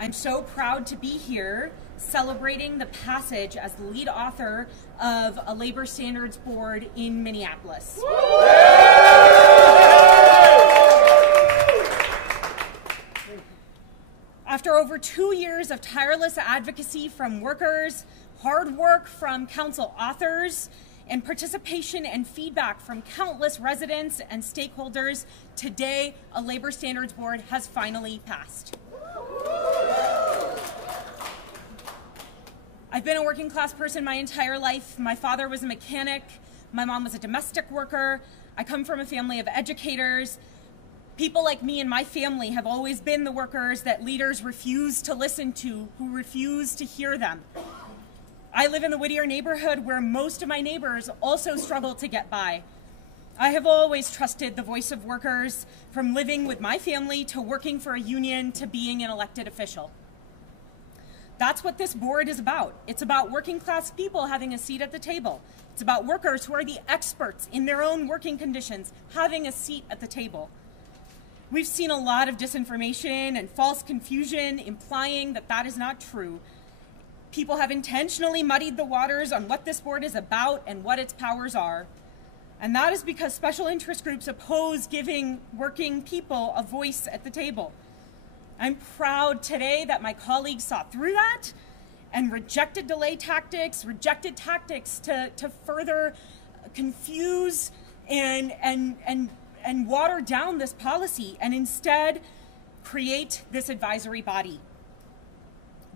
I'm so proud to be here celebrating the passage as the lead author of a labor standards board in Minneapolis. After over 2 years of tireless advocacy from workers, hard work from council authors, and participation and feedback from countless residents and stakeholders, today a labor standards board has finally passed. I've been a working class person my entire life. My father was a mechanic. My mom was a domestic worker. I come from a family of educators. People like me and my family have always been the workers that leaders refuse to listen to, who refuse to hear them. I live in the Whittier neighborhood where most of my neighbors also struggle to get by. I have always trusted the voice of workers, from living with my family to working for a union to being an elected official. That's what this board is about. It's about working class people having a seat at the table. It's about workers who are the experts in their own working conditions having a seat at the table. We've seen a lot of disinformation and false confusion implying that that is not true. People have intentionally muddied the waters on what this board is about and what its powers are. And that is because special interest groups oppose giving working people a voice at the table. I'm proud today that my colleagues saw through that and rejected delay tactics, rejected tactics to further confuse and water down this policy, and instead create this advisory body.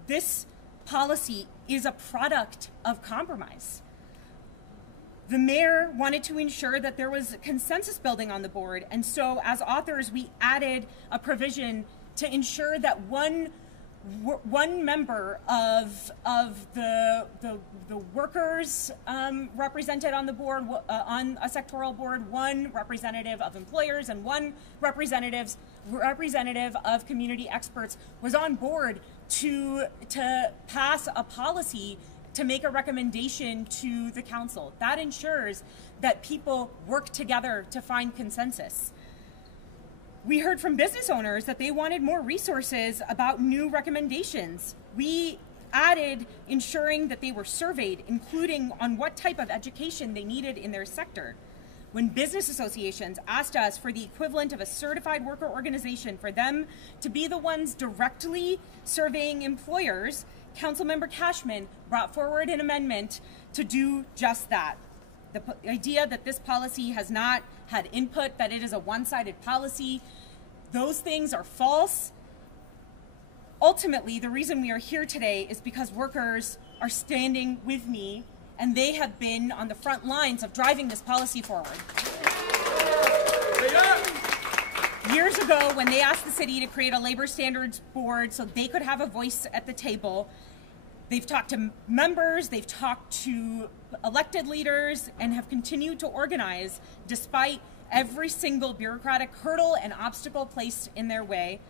This policy is a product of compromise. The mayor wanted to ensure that there was consensus building on the board, and so as authors we added a provision to ensure that one member of the workers represented on the board, on a sectoral board, one representative of employers, and one representative of community experts was on board to pass a policy to make a recommendation to the council. That ensures that people work together to find consensus. We heard from business owners that they wanted more resources about new recommendations. We added ensuring that they were surveyed, including on what type of education they needed in their sector. When business associations asked us for the equivalent of a certified worker organization for them to be the ones directly surveying employers, Councilmember Cashman brought forward an amendment to do just that. The idea that this policy has not had input, that it is a one-sided policy, those things are false. Ultimately, the reason we are here today is because workers are standing with me, and they have been on the front lines of driving this policy forward. Years ago, when they asked the city to create a labor standards board so they could have a voice at the table, they've talked to members, they've talked to elected leaders, and have continued to organize despite every single bureaucratic hurdle and obstacle placed in their way.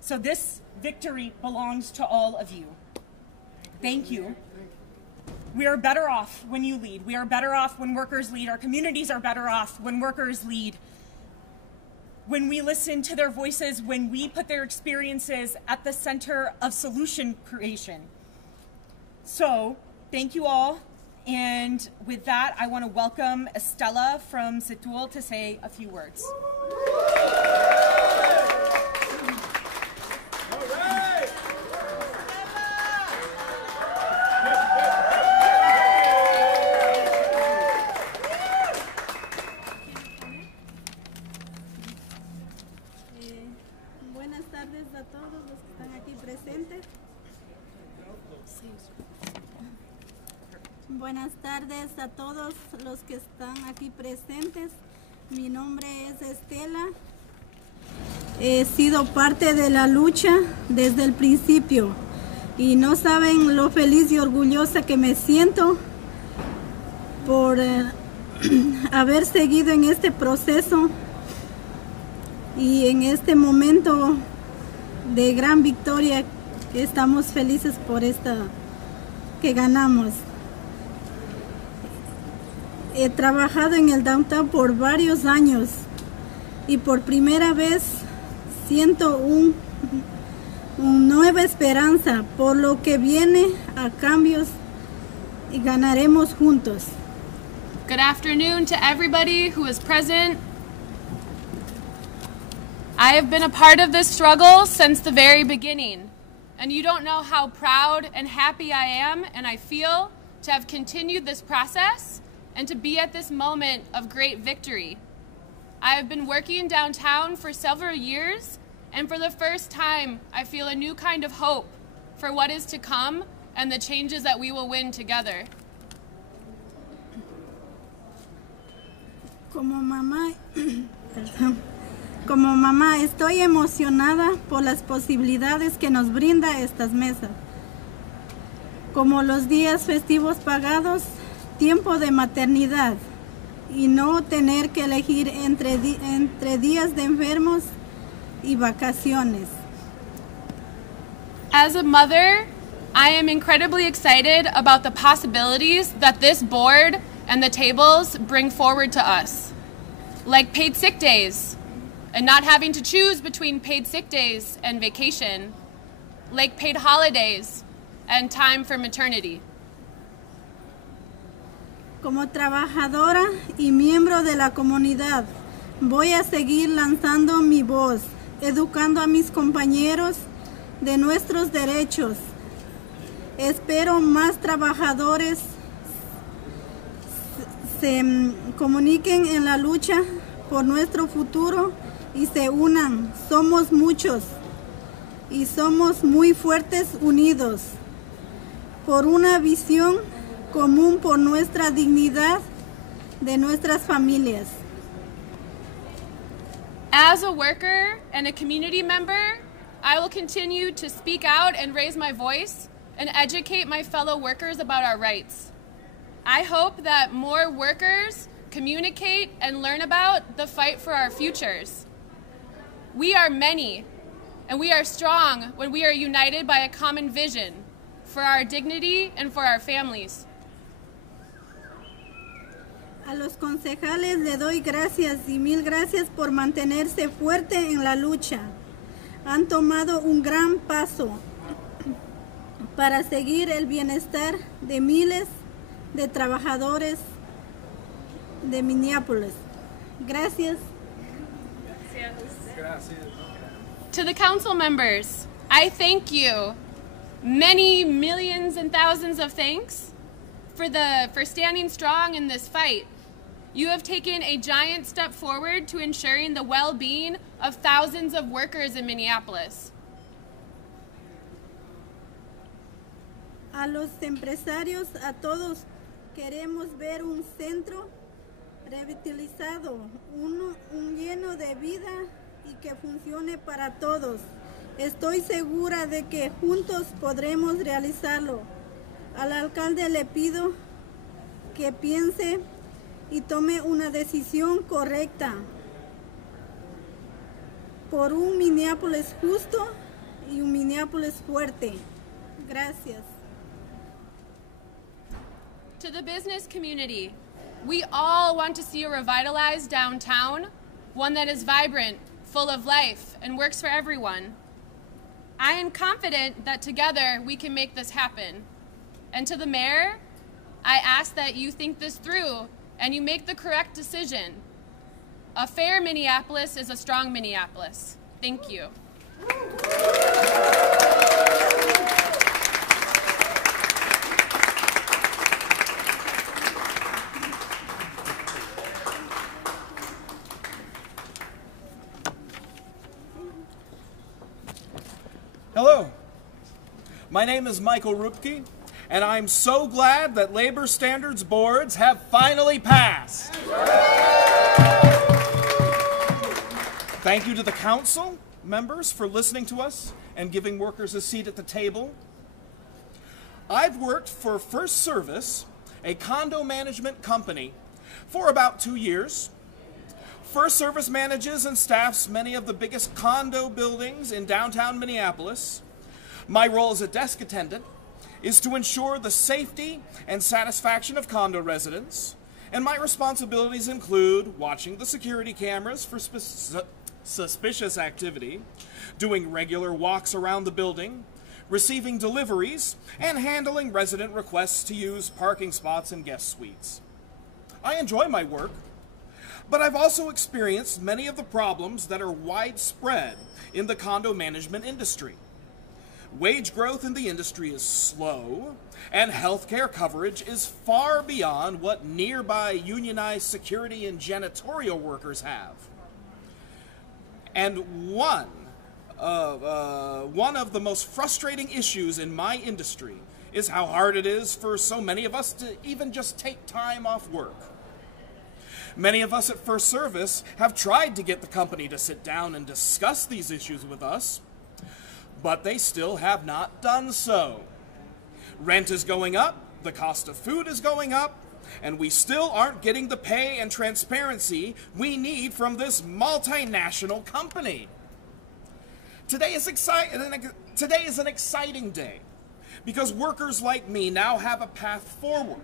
So this victory belongs to all of you. Thank you. We are better off when you lead. We are better off when workers lead. Our communities are better off when workers lead. When we listen to their voices, when we put their experiences at the center of solution creation. So, thank you all. And with that, I want to welcome Estela from Setul to say a few words. Buenas tardes a todos los que están aquí presentes. Buenas tardes a todos los que están aquí presentes. Mi nombre es Estela. He sido parte de la lucha desde el principio y no saben lo feliz y orgullosa que me siento por haber seguido en este proceso y en este momento de gran victoria que estamos felices por esta que ganamos. He trabajado en el downtown por varios años y por primera vez siento una nueva esperanza por lo que viene a cambios y ganaremos juntos. Good afternoon to everybody who is present. I have been a part of this struggle since the very beginning, and you don't know how proud and happy I am and I feel to have continued this process and to be at this moment of great victory. I have been working downtown for several years, and for the first time, I feel a new kind of hope for what is to come and the changes that we will win together. Como mamá, estoy emocionada por las posibilidades que nos brinda estas mesas, como los días festivos pagados, tiempo de maternidad y no tener que elegir entre días de enfermos y vacaciones. As a mother, I am incredibly excited about the possibilities that this board and the tables bring forward to us, like paid sick days, and not having to choose between paid sick days and vacation, like paid holidays and time for maternity. Como trabajadora y miembro de la comunidad, voy a seguir lanzando mi voz, educando a mis compañeros de nuestros derechos. Espero más trabajadores se comuniquen en la lucha por nuestro futuro y se unan. Somos muchos y somos muy fuertes unidos por una visión común por nuestra dignidad de nuestras familias. As a worker and a community member, I will continue to speak out and raise my voice and educate my fellow workers about our rights. I hope that more workers communicate and learn about the fight for our futures. We are many, and we are strong when we are united by a common vision for our dignity and for our families. A los concejales le doy gracias y mil gracias por mantenerse fuerte en la lucha. Han tomado un gran paso para seguir el bienestar de miles de trabajadores de Minneapolis. Gracias. To the council members, I thank you. Many millions and thousands of thanks for standing strong in this fight. You have taken a giant step forward to ensuring the well-being of thousands of workers in Minneapolis. A los empresarios, a todos, queremos ver un centro revitalizado, un lleno de vida y que funcione para todos. Estoy segura de que juntos podremos realizarlo. Al alcalde le pido que piense y tome una decisión correcta por un Minneapolis justo y un Minneapolis fuerte. Gracias. To the business community, we all want to see a revitalized downtown, one that is vibrant, full of life, and works for everyone. I am confident that together we can make this happen. And to the mayor, I ask that you think this through and you make the correct decision. A fair Minneapolis is a strong Minneapolis. Thank you. Hello, my name is Michael Rupke, and I'm so glad that labor standards boards have finally passed. Thank you to the council members for listening to us and giving workers a seat at the table. I've worked for First Service, a condo management company, for about 2 years. First Service manages and staffs many of the biggest condo buildings in downtown Minneapolis. My role as a desk attendant is to ensure the safety and satisfaction of condo residents, and my responsibilities include watching the security cameras for suspicious activity, doing regular walks around the building, receiving deliveries, and handling resident requests to use parking spots and guest suites. I enjoy my work, but I've also experienced many of the problems that are widespread in the condo management industry. Wage growth in the industry is slow, and healthcare coverage is far beyond what nearby unionized security and janitorial workers have. And one of the most frustrating issues in my industry is how hard it is for so many of us to even just take time off work. Many of us at First Service have tried to get the company to sit down and discuss these issues with us, but they still have not done so. Rent is going up, the cost of food is going up, and we still aren't getting the pay and transparency we need from this multinational company. Today is an exciting day because workers like me now have a path forward.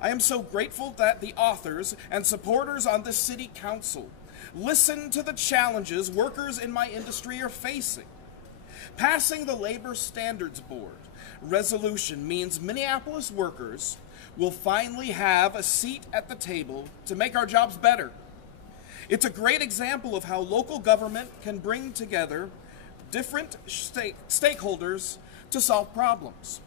I am so grateful that the authors and supporters on this city council listen to the challenges workers in my industry are facing. Passing the Labor Standards Board resolution means Minneapolis workers will finally have a seat at the table to make our jobs better. It's a great example of how local government can bring together different stakeholders to solve problems.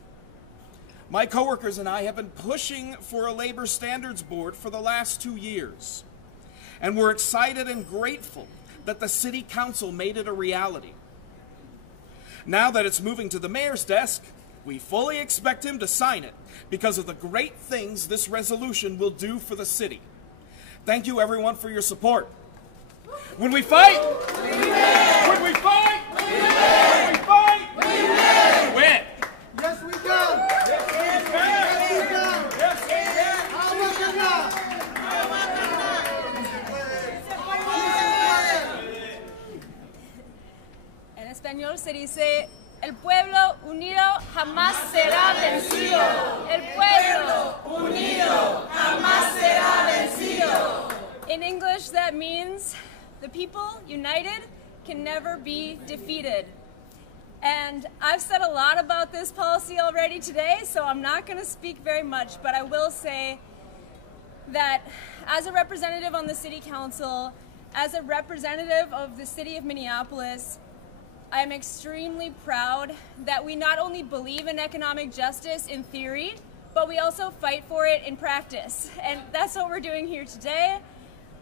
My coworkers and I have been pushing for a Labor Standards Board for the last 2 years, and we're excited and grateful that the City Council made it a reality. Now that it's moving to the mayor's desk, we fully expect him to sign it because of the great things this resolution will do for the city. Thank you, everyone, for your support. When we fight, we win. When we fight, we win. When we fight, we win. We win. Yes, we can. Yes, we can. Yes, we can. En español se dice, el pueblo unido jamás será vencido. El pueblo unido jamás será vencido. In English, that means the people united can never be defeated. And I've said a lot about this policy already today, so I'm not going to speak very much, but I will say that as a representative on the City Council, as a representative of the City of Minneapolis, I'm extremely proud that we not only believe in economic justice in theory, but we also fight for it in practice. And that's what we're doing here today.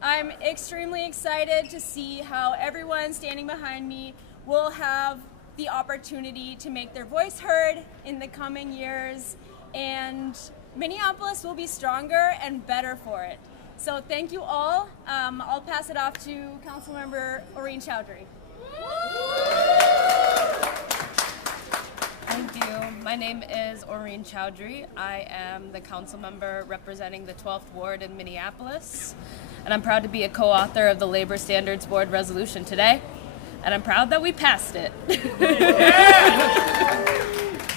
I'm extremely excited to see how everyone standing behind me will have the opportunity to make their voice heard in the coming years, and Minneapolis will be stronger and better for it. So thank you all. I'll pass it off to Councilmember Oreen Chowdhury. Thank you. My name is Oreen Chowdhury. I am the council member representing the 12th Ward in Minneapolis, and I'm proud to be a co-author of the Labor Standards Board resolution today, and I'm proud that we passed it.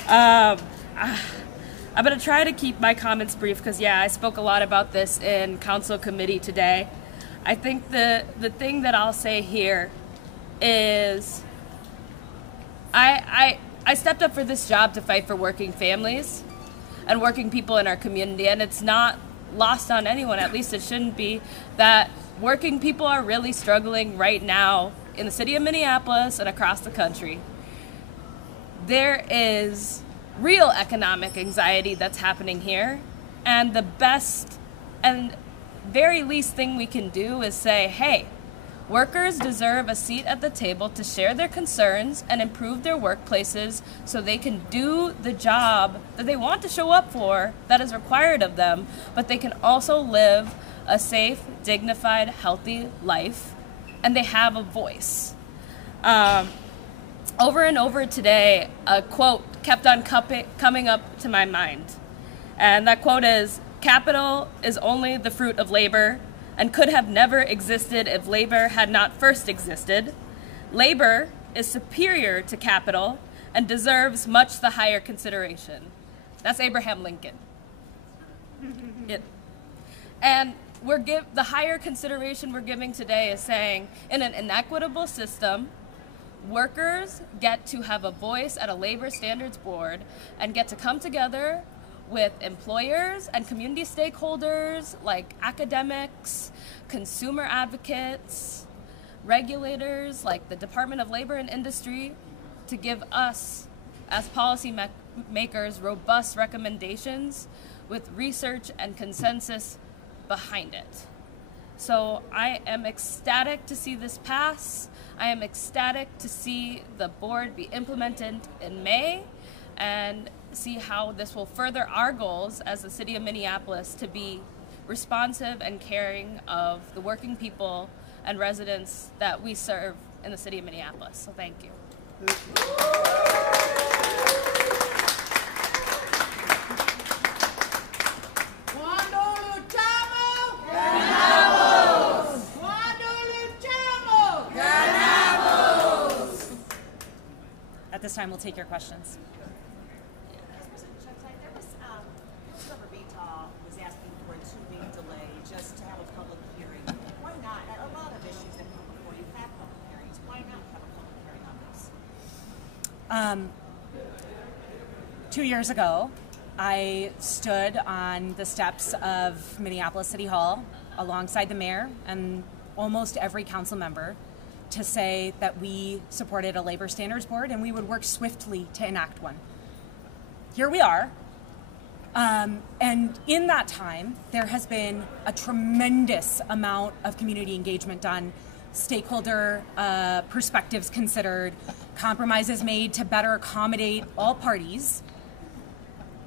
I'm going to try to keep my comments brief because, yeah, I spoke a lot about this in council committee today. I think the thing that I'll say here is I stepped up for this job to fight for working families and working people in our community, and it's not lost on anyone, at least it shouldn't be, that working people are really struggling right now in the city of Minneapolis and across the country. There is real economic anxiety that's happening here, and the best and very least thing we can do is say, hey, workers deserve a seat at the table to share their concerns and improve their workplaces so they can do the job that they want to show up for that is required of them, but they can also live a safe, dignified, healthy life, and they have a voice. Over and over today, a quote kept on coming up to my mind. And that quote is, "Capital is only the fruit of labor and could have never existed if labor had not first existed. Labor is superior to capital and deserves much the higher consideration." That's Abraham Lincoln. And the higher consideration we're giving today is saying, in an inequitable system, workers get to have a voice at a labor standards board and get to come together with employers and community stakeholders like academics, consumer advocates, regulators like the Department of Labor and Industry, to give us, as policy makers, robust recommendations with research and consensus behind it. So I am ecstatic to see this pass. I am ecstatic to see the board be implemented in May and see how this will further our goals as the city of Minneapolis to be responsive and caring of the working people and residents that we serve in the city of Minneapolis. So thank you. At this time, we'll take your questions. There was, Councilmember Vita was asking for a 2-week delay just to have a public hearing. Why not? A lot of issues that come before you have public hearings. Why not have a public hearing on this? 2 years ago, I stood on the steps of Minneapolis City Hall alongside the mayor and almost every council member to say that we supported a labor standards board and we would work swiftly to enact one. Here we are. And in that time, there has been a tremendous amount of community engagement done, stakeholder perspectives considered, compromises made to better accommodate all parties.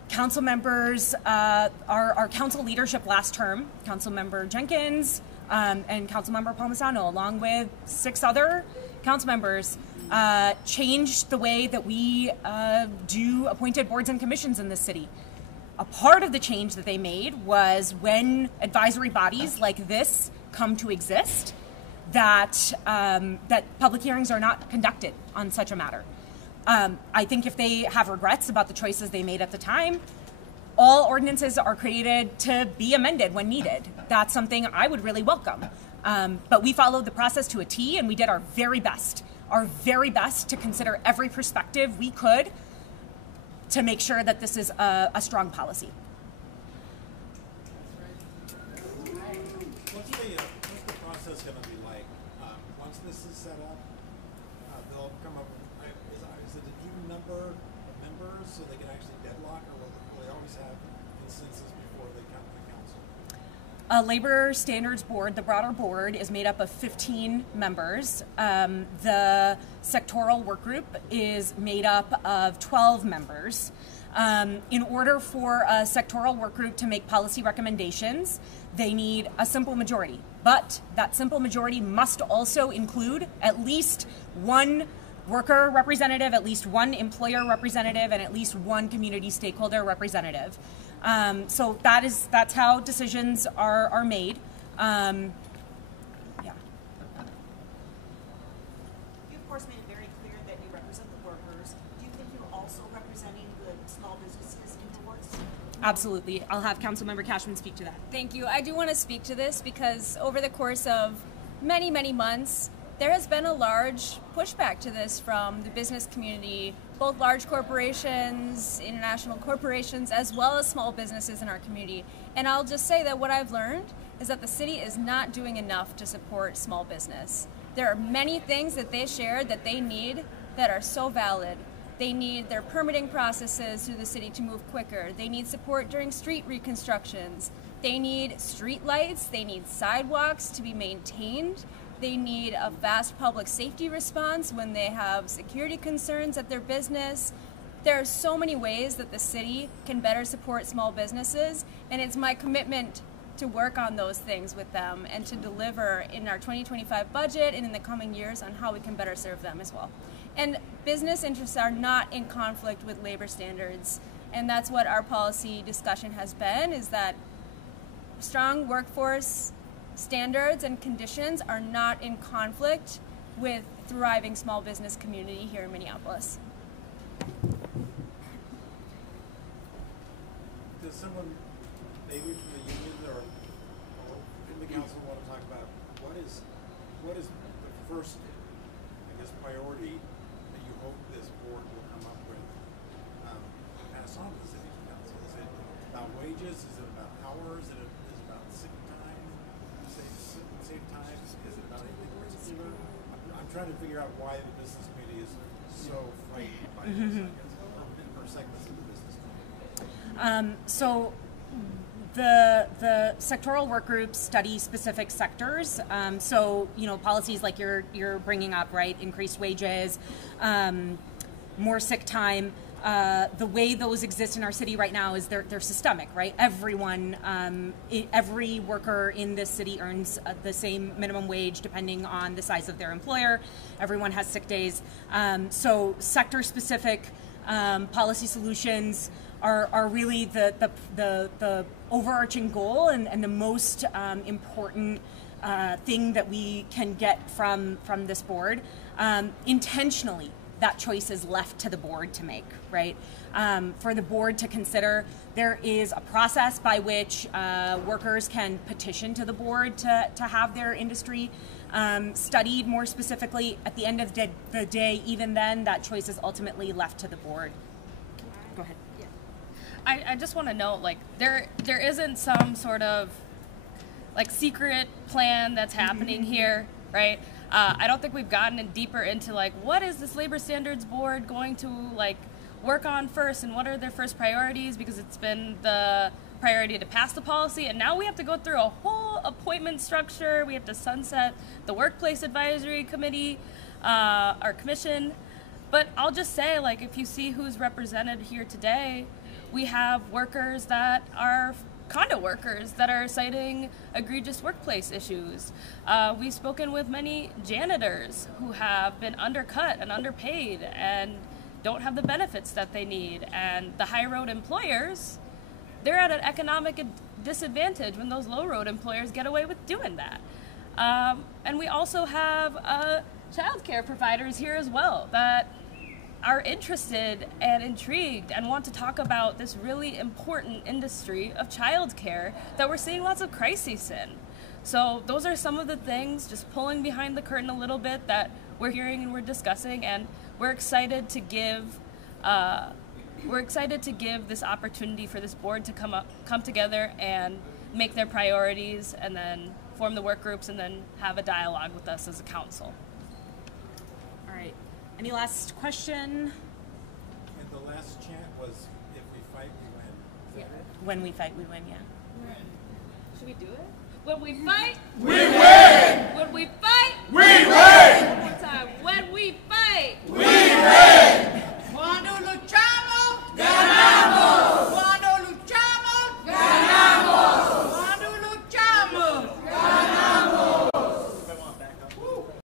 Council members, our council leadership last term, Councilmember Jenkins and Councilmember Palmisano, along with 6 other council members, changed the way that we do appointed boards and commissions in this city. A part of the change that they made was when advisory bodies like this come to exist, that public hearings are not conducted on such a matter. I think if they have regrets about the choices they made at the time, all ordinances are created to be amended when needed. That's something I would really welcome. But we followed the process to a T, and we did our very best to consider every perspective we could to make sure that this is a strong policy. What's the process going to be like? Once this is set up, they'll come up. Is it a due number of members so they can actually deadlock, or will they always have consensus before they come to the council? A labor standards board, the broader board, is made up of 15 members. The sectoral work group is made up of 12 members. In order for a sectoral work group to make policy recommendations, they need a simple majority. But that simple majority must also include at least one worker representative, at least one employer representative, and at least one community stakeholder representative. So that's how decisions are made. Yeah. You, of course, made it very clear that you represent the workers. Do you think you're also representing the small businesses in the boards? Absolutely. I'll have Councilmember Cashman speak to that. Thank you. I do want to speak to this because over the course of many, many months, there has been a large pushback to this from the business community, both large corporations, international corporations, as well as small businesses in our community. And I'll just say that what I've learned is that the city is not doing enough to support small business. There are many things that they shared that they need that are so valid. They need their permitting processes through the city to move quicker. They need support during street reconstructions. They need street lights. They need sidewalks to be maintained. They need a fast public safety response when they have security concerns at their business. There are so many ways that the city can better support small businesses, and it's my commitment to work on those things with them and to deliver in our 2025 budget and in the coming years on how we can better serve them as well. And business interests are not in conflict with labor standards, and that's what our policy discussion has been, is that strong workforce standards and conditions are not in conflict with thriving small business community here in Minneapolis. Does someone, maybe from the union or council want to talk about what is the first, I guess, priority that you hope this board will come up with, pass on to the city council? Is it about wages? Is it about hours? Is it about sick time? Save time? Is it about anything particular? I'm trying to figure out why the business committee is so frightened by this, I guess, or segments of the business committee. So the sectoral work groups study specific sectors. So, you know, policies like you're bringing up, right? Increased wages, more sick time. The way those exist in our city right now is they're systemic, right? Everyone, every worker in this city earns the same minimum wage depending on the size of their employer. Everyone has sick days. So sector-specific policy solutions are really the overarching goal and the most important thing that we can get from this board. Intentionally, that choice is left to the board to make, right? For the board to consider, there is a process by which workers can petition to the board to have their industry studied more specifically. At the end of the day, even then, that choice is ultimately left to the board. Go ahead. I just want to note, like, there isn't some sort of like secret plan that's happening here, right? I don't think we've gotten deeper into like what is this labor standards board going to like work on first and what are their first priorities, because it's been the priority to pass the policy and now we have to go through a whole appointment structure. We have to sunset the workplace advisory committee, our commission. But I'll just say, like, if you see who's represented here today, we have workers that are condo workers that are citing egregious workplace issues. We've spoken with many janitors who have been undercut and underpaid and don't have the benefits that they need. And the high road employers, they're at an economic disadvantage when those low road employers get away with doing that. And we also have childcare providers here as well that are interested and intrigued and want to talk about this really important industry of childcare that we're seeing lots of crises in. So those are some of the things, just pulling behind the curtain a little bit, that we're hearing and we're discussing, and we're excited to give this opportunity for this board to come together and make their priorities, and then form the work groups, and then have a dialogue with us as a council. All right. Any last question? And the last chant was, if we fight, we win. Yeah. When we fight, we win, yeah. Should we do it? When we fight, We win! when we fight, We win!